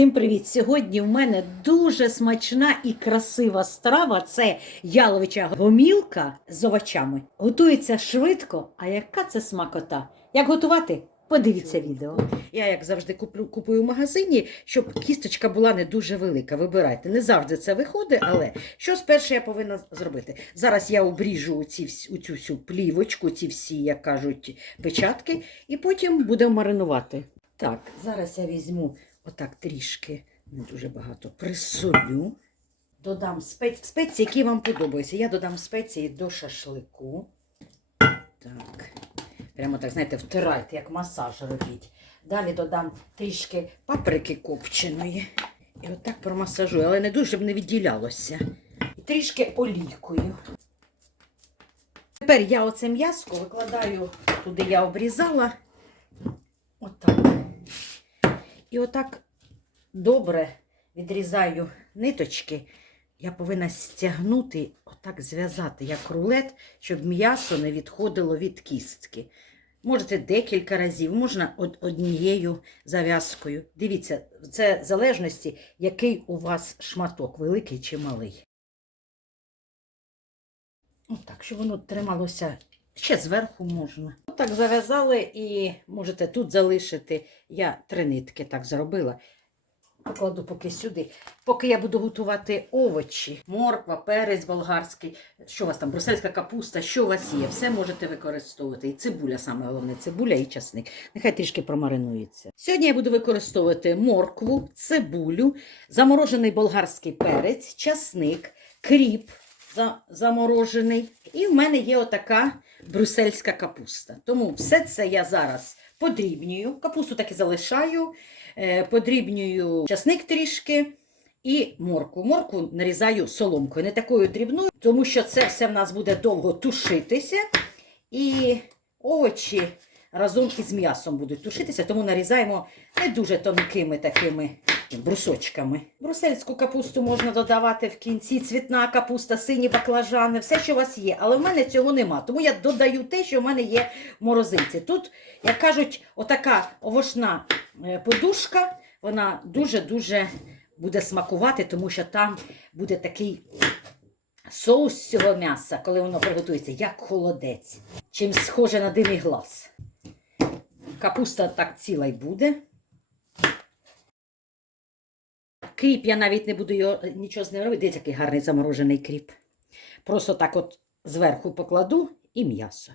Всім привіт! Сьогодні в мене дуже смачна і красива страва. Це яловича гомілка з овочами. Готується швидко, а яка це смакота? Як готувати? Подивіться відео. Я, як завжди, куплю, купую в магазині, щоб кісточка була не дуже велика. Вибирайте. Не завжди це виходить, але що спершу я повинна зробити? Зараз я обріжу ці, цю всю плівочку, ці всі, як кажуть, печатки, і потім будемо маринувати. Так, зараз я візьму отак трішки, не дуже багато, присолю. Додам спеції, спеції, які вам подобаються. Я додам спеції до шашлику. Так. Прямо так, знаєте, втирайте, як масаж робіть. Далі додам трішки паприки копченої. І отак промасажую, але не дуже, щоб не відділялося. І трішки олійкою. Тепер я оце м'яско викладаю туди, я обрізала. Отак. І отак добре відрізаю ниточки. Я повинна стягнути, отак зв'язати, як рулет, щоб м'ясо не відходило від кістки. Можете декілька разів, можна однією зав'язкою. Дивіться, це в залежності, який у вас шматок, великий чи малий. Отак, щоб воно трималося ще зверху можна. Отак зав'язали і можете тут залишити. Я три нитки так зробила. Покладу поки сюди. Поки я буду готувати овочі, морква, перець болгарський, що у вас там, брусельська капуста, що у вас є, все можете використовувати. І цибуля, саме головне, цибуля і часник. Нехай трішки промаринується. Сьогодні я буду використовувати моркву, цибулю, заморожений болгарський перець, часник, кріп заморожений. І в мене є отака брусельська капуста. Тому все це я зараз подрібнюю. Капусту так і залишаю, е, подрібнюю часник трішки і морку. Морку нарізаю соломкою, не такою дрібною, тому що це все в нас буде довго тушитися. І овочі разом із м'ясом будуть тушитися, тому нарізаємо не дуже тонкими такими брусочками. Брусельську капусту можна додавати в кінці, цвітна капуста, сині баклажани, все, що у вас є. Але в мене цього нема. Тому я додаю те, що в мене є в морозильці. Тут, як кажуть, отака овочна е, подушка, вона дуже-дуже буде смакувати, тому що там буде такий соус з цього м'яса, коли воно приготується, як холодець, чим схоже на димий глаз. Капуста так ціла й буде. Кріп я навіть не буду його нічого з ним робити. Дивіться, який гарний заморожений кріп. Просто так от зверху покладу і м'ясо.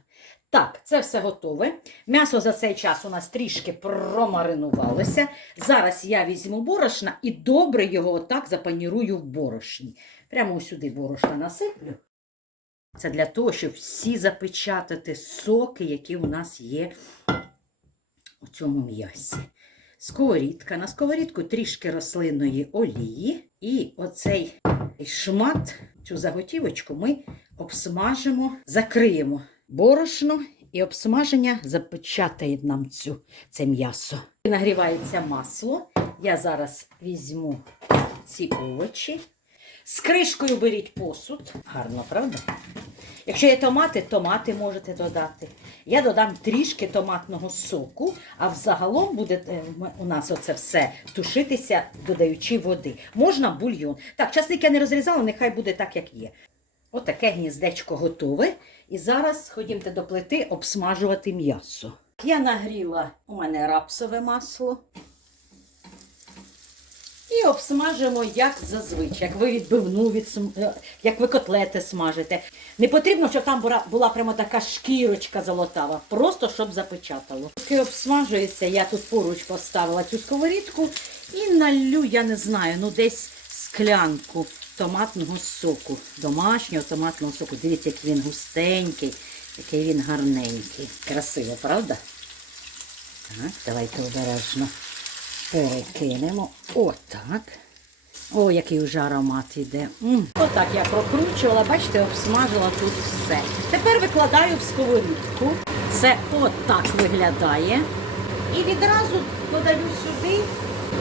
Так, це все готове. М'ясо за цей час у нас трішки промаринувалося. Зараз я візьму борошна і добре його отак запанірую в борошні. Прямо сюди борошна насиплю. Це для того, щоб всі запечатати соки, які у нас є у цьому м'ясі. Сковорідка. На сковорідку трішки рослинної олії. І оцей шмат, цю заготівочку ми обсмажимо, закриємо борошно і обсмаження запечатає нам цю, це м'ясо. Нагрівається масло. Я зараз візьму ці овочі. З кришкою беріть посуд. Гарно, правда? Якщо є томати, томати можете додати. Я додам трішки томатного соку, а взагалом буде е, у нас оце все тушитися, додаючи води. Можна бульйон. Так, часник я не розрізала, нехай буде так, як є. Отаке гніздечко готове. І зараз ходімте до плити обсмажувати м'ясо. Я нагріла у мене рапсове масло. І обсмажимо, як зазвичай, як ви відбивну, відсм... е, як ви котлети смажите. Не потрібно, щоб там була, була прямо така шкірочка золотава, просто щоб запечатало. Поки обсмажується, я тут поруч поставила цю сковорідку і налю, я не знаю, ну десь склянку томатного соку, домашнього томатного соку. Дивіться, який він густенький, який він гарненький. Красиво, правда? Так, давайте обережно перекинемо. Отак. О, який вже аромат іде. Отак я прокручувала, бачите, обсмажила тут все. Тепер викладаю в сковорідку. Це отак виглядає. І відразу додаю сюди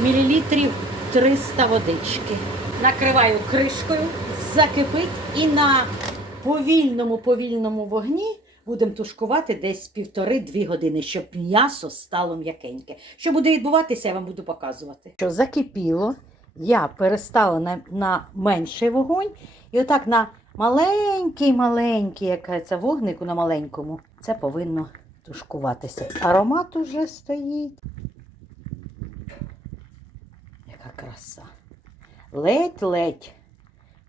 мілілітрів 300 водички. Накриваю кришкою, закипить і на повільному повільному вогні будемо тушкувати десь півтори-дві години, щоб м'ясо стало м'якеньке. Що буде відбуватися, я вам буду показувати. Що закипіло, я перестала на, на менший вогонь, і отак на маленький-маленький, яка це вогнику на маленькому, це повинно тушкуватися. Аромат уже стоїть. Яка краса. Ледь-ледь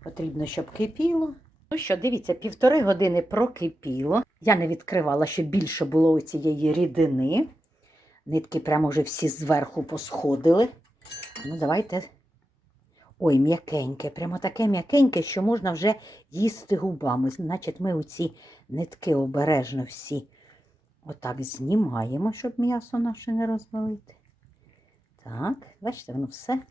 потрібно, щоб кипіло. Ну що, дивіться, півтори години прокипіло. Я не відкривала, щоб більше було цієї рідини. Нитки прямо вже всі зверху посходили. Ну, давайте. Ой, м'якеньке, прямо таке м'якеньке, що можна вже їсти губами. Значить, ми оці нитки обережно всі отак знімаємо, щоб м'ясо наше не розвалити. Так, бачите, воно все.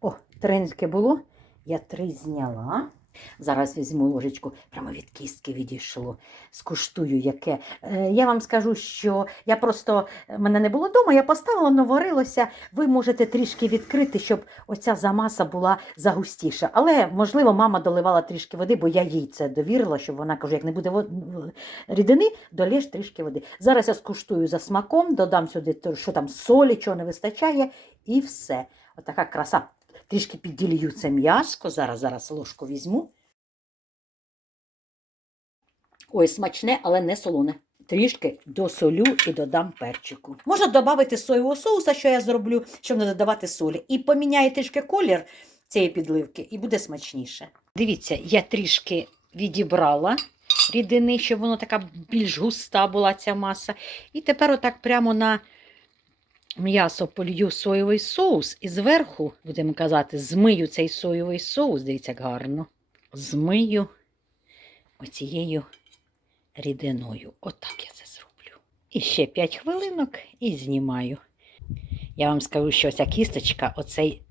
О, три нитки було. Я три зняла. Зараз візьму ложечку, прямо від кістки відійшло. Скуштую яке. Е, я вам скажу, що я просто е, мене не було вдома, я поставила, воно варилося. Ви можете трішки відкрити, щоб оця замаса була загустіша. Але, можливо, мама доливала трішки води, бо я їй це довірила, щоб вона кажу, як не буде рідини, долєш трішки води. Зараз я скуштую за смаком, додам сюди, що там солі, чого не вистачає, і все. Отака краса. Трішки підділію це м'яско. Зараз, зараз ложку візьму. Ой, смачне, але не солоне. Трішки досолю і додам перчику. Можна додати соєвого соуса, що я зроблю, щоб не додавати солі. І поміняє трішки колір цієї підливки, і буде смачніше. Дивіться, я трішки відібрала рідини, щоб воно така більш густа була ця маса. І тепер отак прямо на м'ясо полью соєвий соус і зверху, будемо казати, змию цей соєвий соус. Дивіться, як гарно. Змию оцією рідиною. Отак я це зроблю. І ще 5 хвилинок і знімаю. Я вам скажу, що ця кісточка, оцей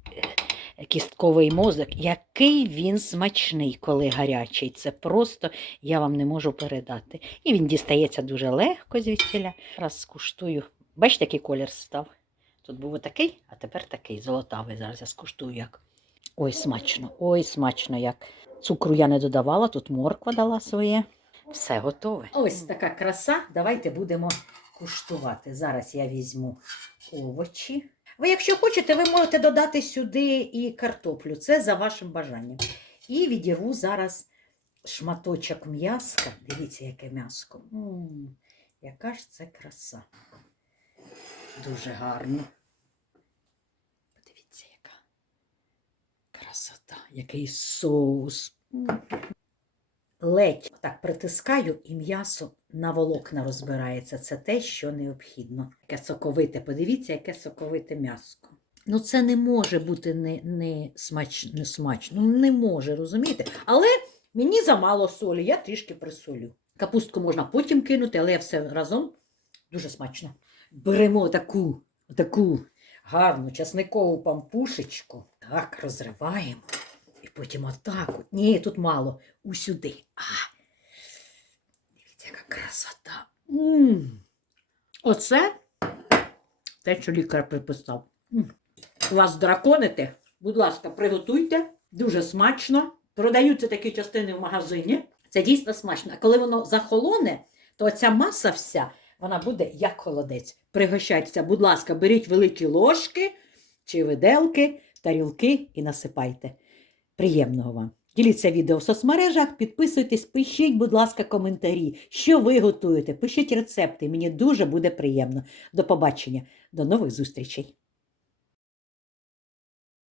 е, кістковий мозок, який він смачний, коли гарячий. Це просто я вам не можу передати. І він дістається дуже легко звідсіля. Раз скуштую. Бачите, який колір став? Тут був отакий, а тепер такий золотавий. Зараз я скуштую як. Ой, смачно, ой, смачно як. Цукру я не додавала, тут морква дала своє. Все готове. Ось така краса. Давайте будемо куштувати. Зараз я візьму овочі. Ви, якщо хочете, ви можете додати сюди і картоплю. Це за вашим бажанням. І відірву зараз шматочок м'яска. Дивіться, яке м'яско. Яка ж це краса. Дуже гарно. Подивіться, яка красота, який соус. Ледь так притискаю, і м'ясо на волокна розбирається. Це те, що необхідно. Яке соковите, подивіться, яке соковите м'яско. Ну, це не може бути не, не, смач, не смачно. Ну, не може, розумієте? Але мені замало солі, я трішки присолю. Капустку можна потім кинути, але я все разом дуже смачно. Беремо таку, таку гарну часникову пампушечку, так, розриваємо. І потім отак. от. Ні, тут мало. Усюди. А. Дивіться, яка красота. м Оце те, що лікар приписав. м Вас драконите, будь ласка, приготуйте. Дуже смачно. Продаються такі частини в магазині. Це дійсно смачно. А коли воно захолоне, то ця маса вся вона буде як холодець. Пригощайтеся, будь ласка, беріть великі ложки чи виделки, тарілки і насипайте. Приємного вам! Діліться відео в соцмережах, підписуйтесь, пишіть, будь ласка, коментарі, що ви готуєте, пишіть рецепти. Мені дуже буде приємно. До побачення, до нових зустрічей!